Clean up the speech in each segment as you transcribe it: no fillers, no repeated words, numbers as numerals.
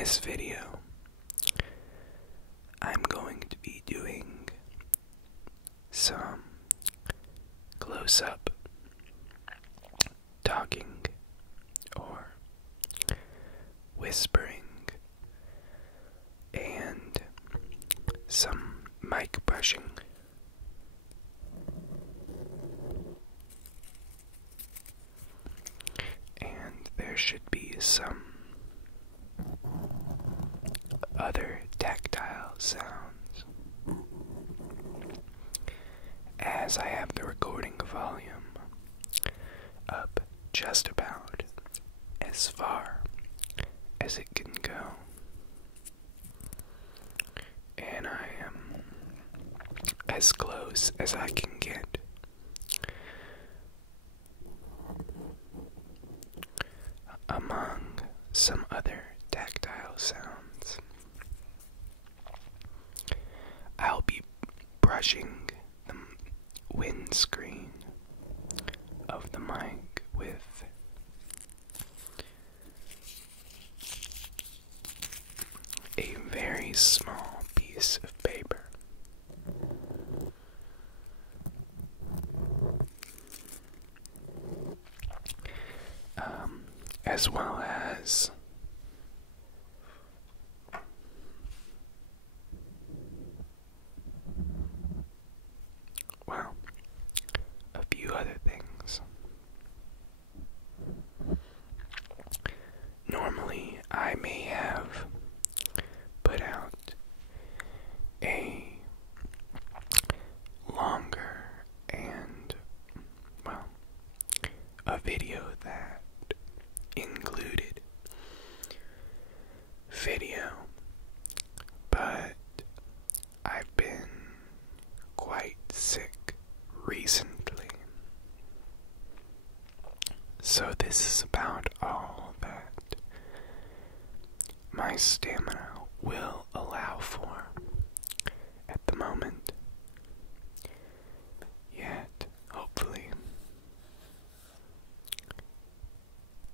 this video, I'm going to be doing some close-up talking or whispering and some mic brushing. And there should be some other tactile sounds, as I have the recording volume up just about as far as it can go, and I am as close as I can get. Among some other tactile sounds, I'll be brushing the windscreen of the mic with a very small piece of paper. As well as a few other things. Normally, I may have put out a longer and, a video that included video, but I've been quite sick recently, so this is about all that my stamina will allow for at the moment. Yet, hopefully,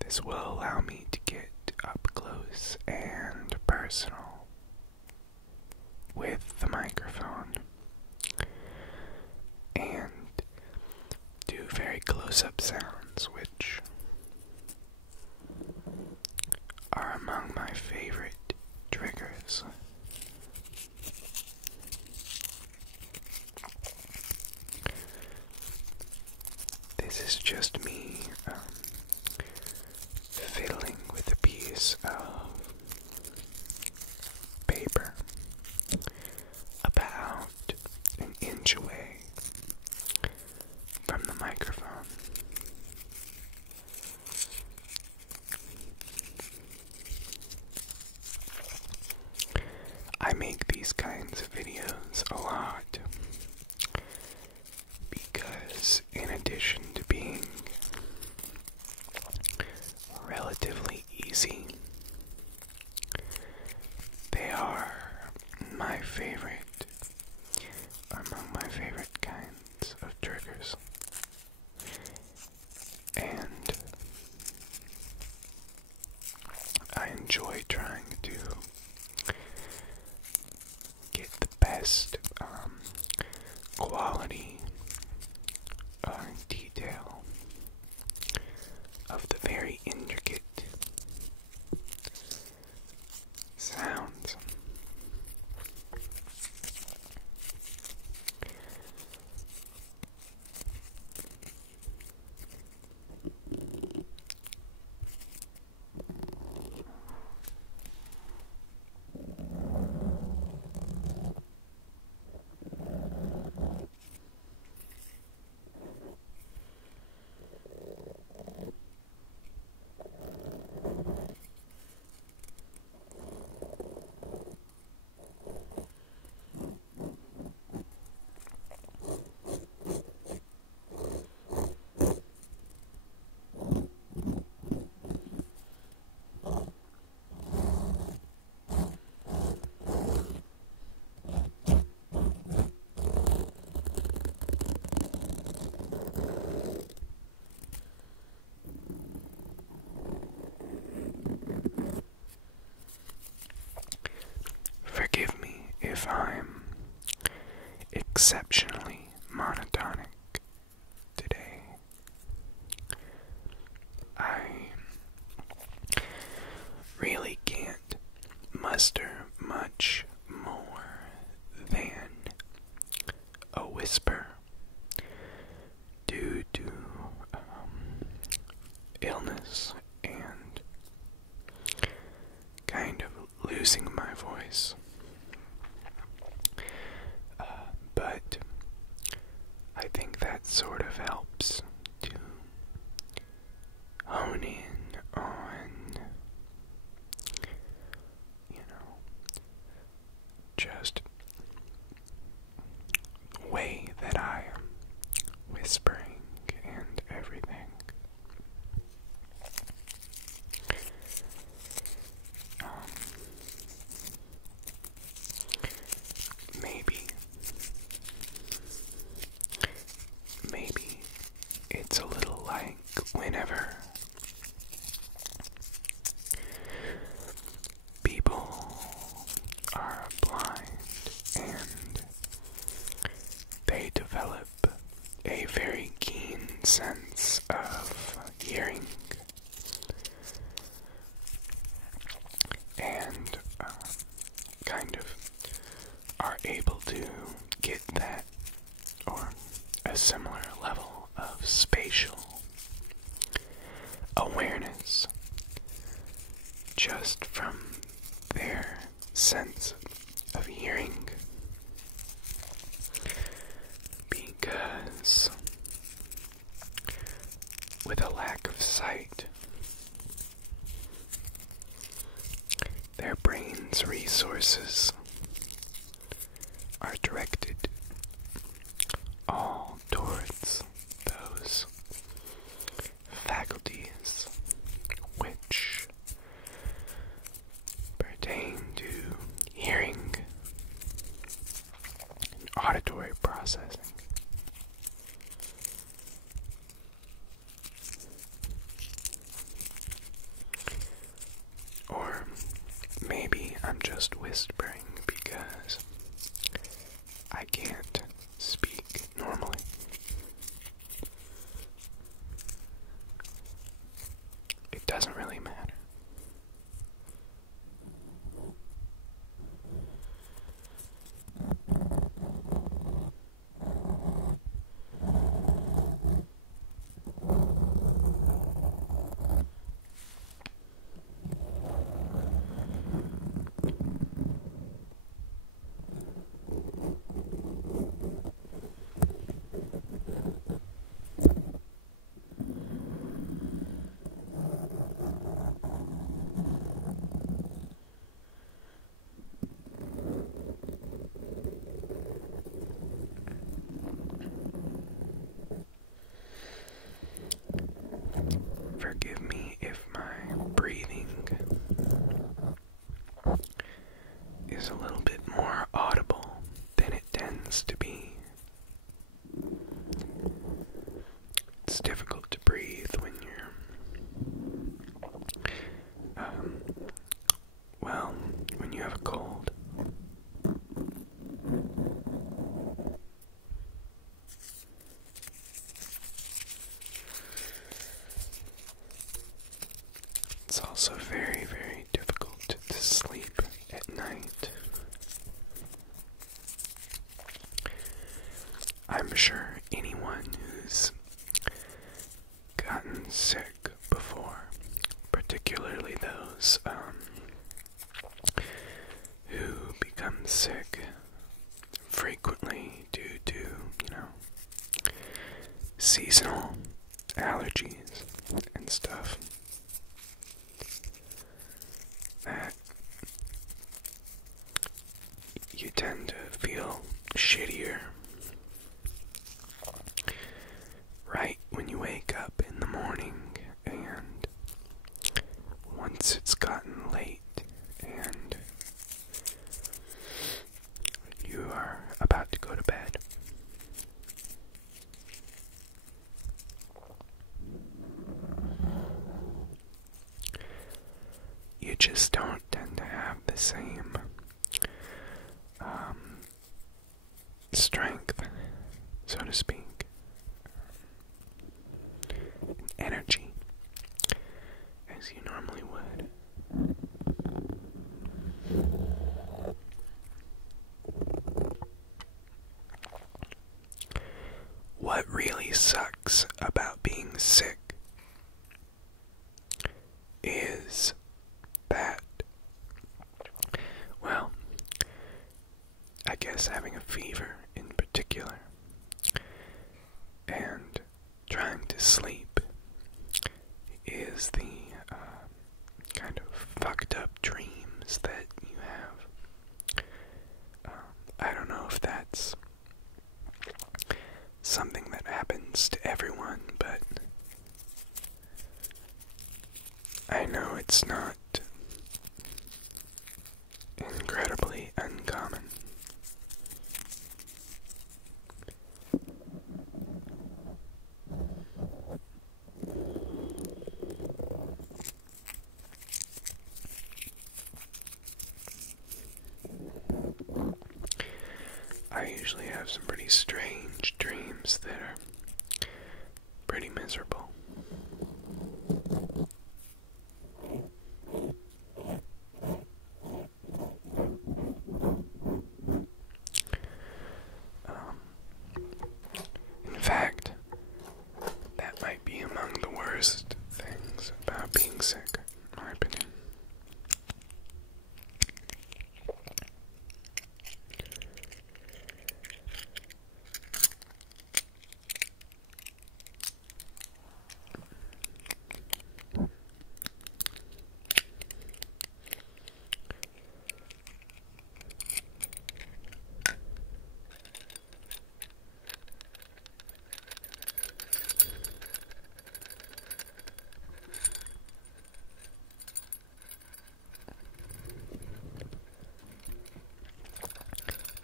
this will allow me to get up close and personal with the microphone and do very close-up sounds, which are among my favorite triggers. This is just me fiddling with a piece of paper about an inch away from the microphone. I make these kinds of videos a lot because, in addition to being relatively easy, they are my favorite, among my favorite kinds of triggers. And I enjoy trying to get the best quality detail of the very intricate sounds. exceptionally monotonic today. I really can't muster much more than a whisper due to illness and kind of losing my voice. But I think that sort of helps to hone in on, just the way that I am whispering and everything. Maybe it's a little like whenever people are blind and they develop a very keen sense of hearing and kind of are able to get that or a similar level of spatial awareness just from their sense of hearing, because with a lack of sight, their brain's resources are directed all towards those faculties which pertain to hearing and auditory processing. Or maybe I'm just whispering because I can't speak normally. It doesn't really matter. Forgive me if my breathing is a little bit more audible than it tends to be. It's difficult to breathe when when you have a cold. It's also very, very difficult to sleep at night. I'm sure anyone who's gotten sick before, particularly those who become sick frequently due to, seasonal allergies and stuff, that you tend to feel shittier right when you wake up in the morning, and once it's gotten late and you are about to go to bed, you just don't tend to have the same strength is that, well, I guess having a fever in particular and trying to sleep is the kind of fucked up dreams that you have. I don't know if that's something that happens to everyone, but I know it's not incredibly uncommon. I usually have some pretty strange dreams that are pretty miserable. In fact, that might be among the worst things about being sick, in my opinion.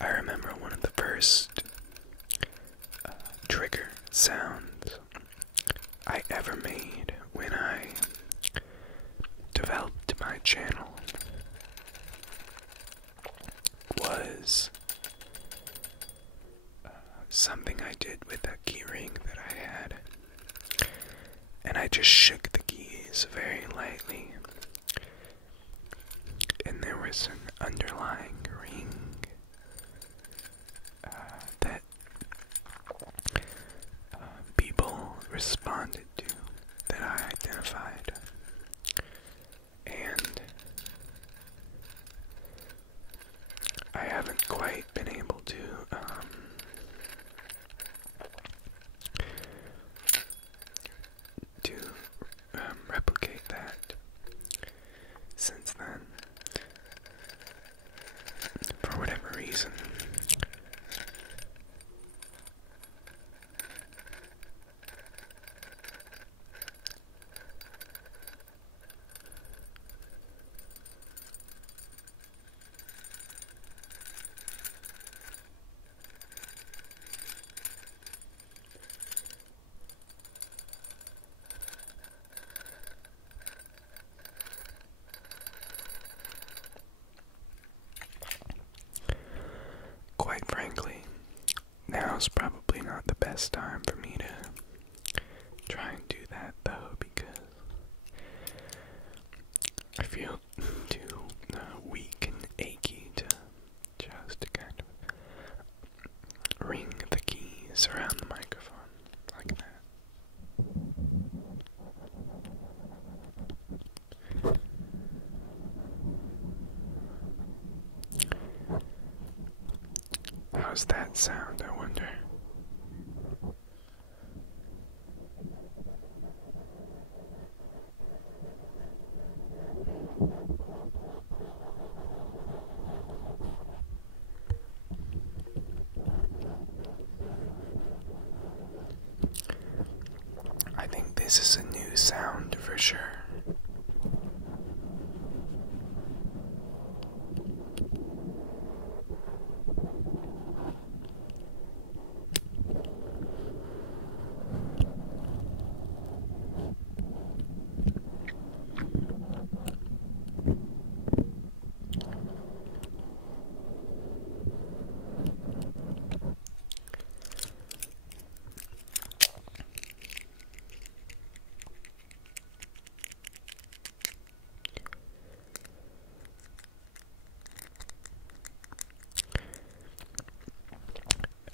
I remember one of the first trigger sounds I ever made when I developed my channel was something I did with a keyring that I had, and I just shook the keys very lightly, and there was an underlying ring that people responded to, that I identified, and I haven't quite been able to replicate that since then, for whatever reason. Quite frankly, now's probably not the best time for me to try and do that, though, because I feel too weak and achy to just kind of ring the keys around the microphone like that. How's that sound, I wonder? I think this is a new sound for sure.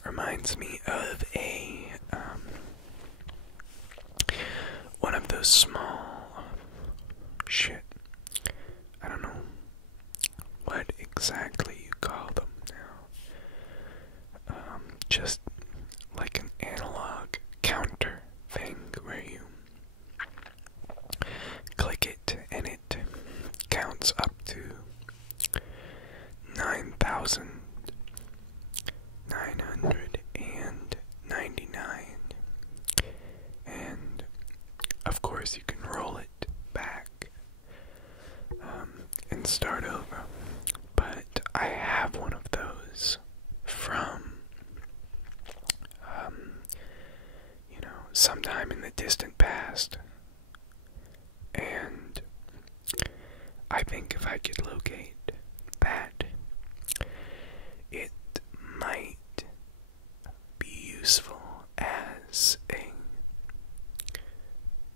Reminds me of a one of those small shit. just like an analog counter thing where you click it and it counts up to 9,999, and of course you can roll it back and start over. But I have one of those from sometime in the distant past, and I think if I could locate that, it might be useful as a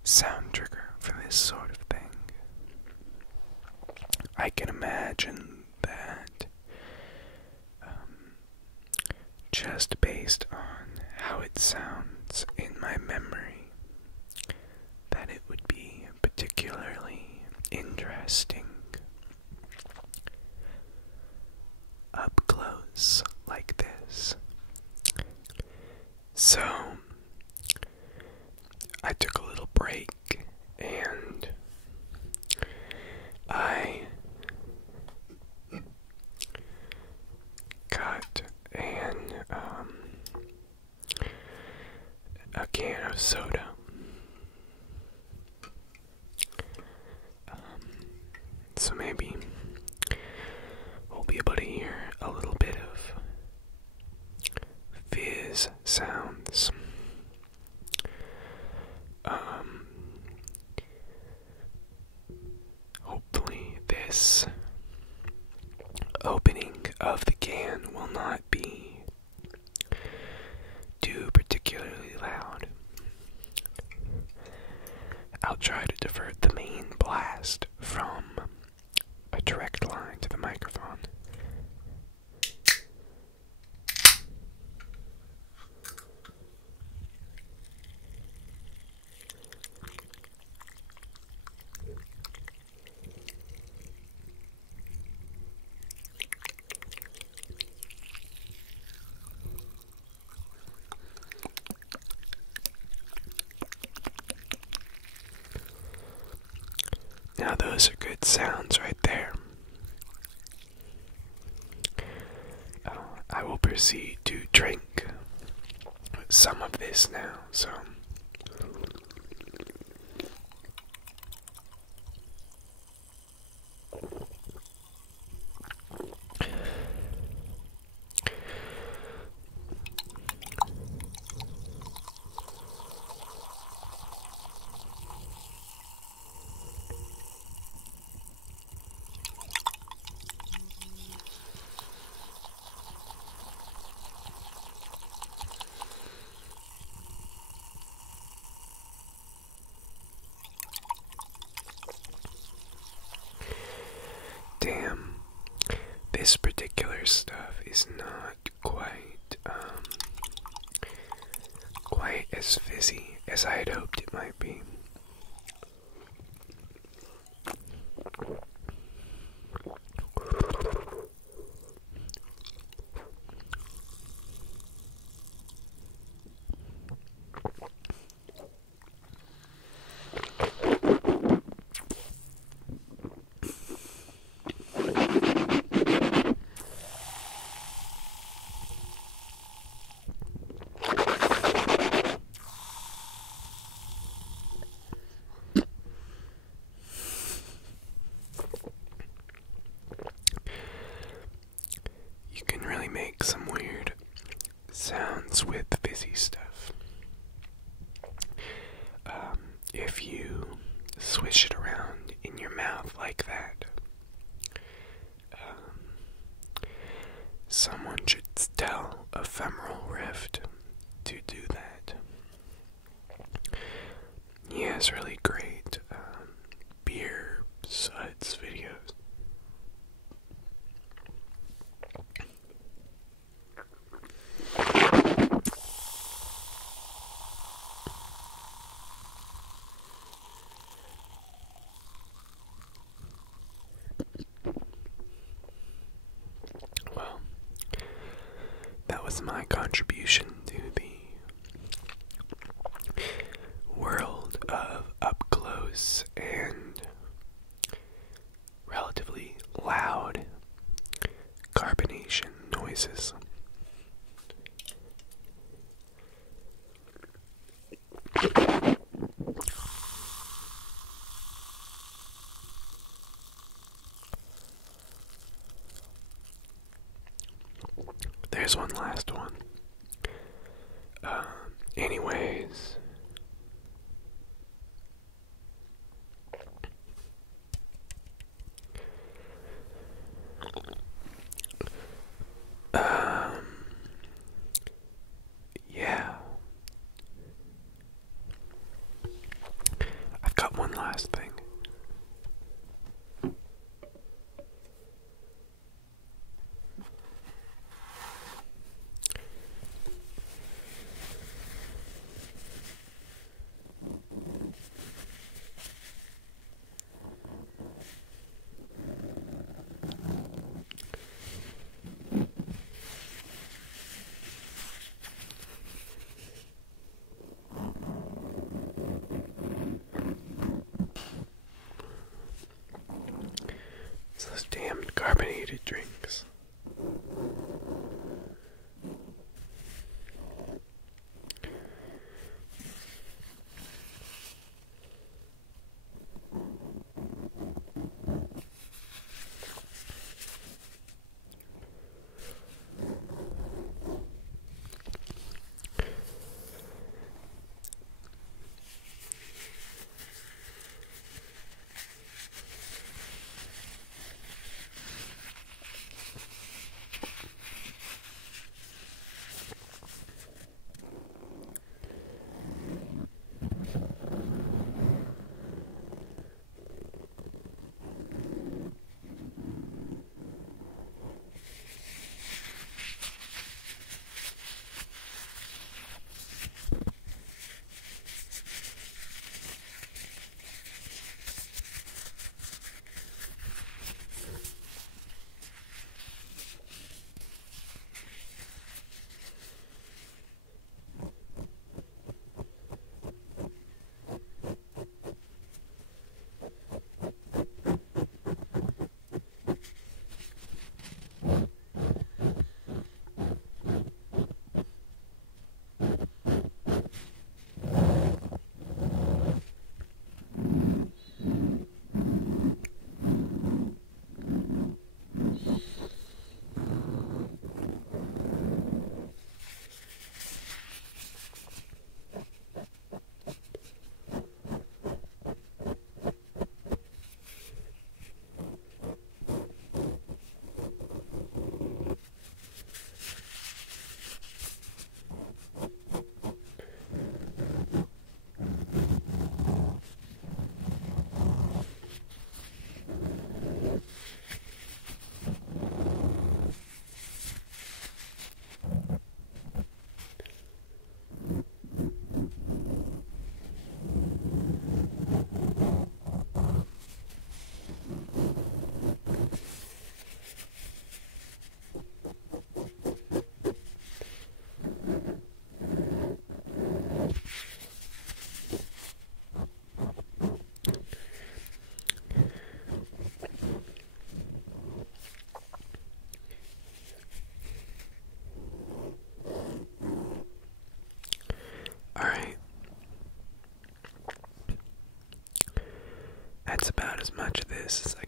sound trigger for this sort of thing. I can imagine that just based on how it sounds in my memory, that it would be particularly interesting up close like this. So I took a little break and I got a can of soda. So maybe we'll be able to hear a little bit of fizz sounds. Hopefully this opening of the can will not be too particularly loud. I'll try to divert the main blast from a direct line to the microphone. Now those are good sounds right there. I will proceed to drink some of this now, so damn, this particular stuff is not quite as fizzy as I had hoped it might be. You can really make some weird sounds with fizzy stuff. If you swish it around in your mouth like that, someone should tell Ephemeral Rift to do that. He has really great beer suds videos. was my contribution to the world of up close and relatively loud carbonation noises. There's one last one. Anyways, yeah, I've got one last thing. It's those damn carbonated drinks. That's about as much of this as I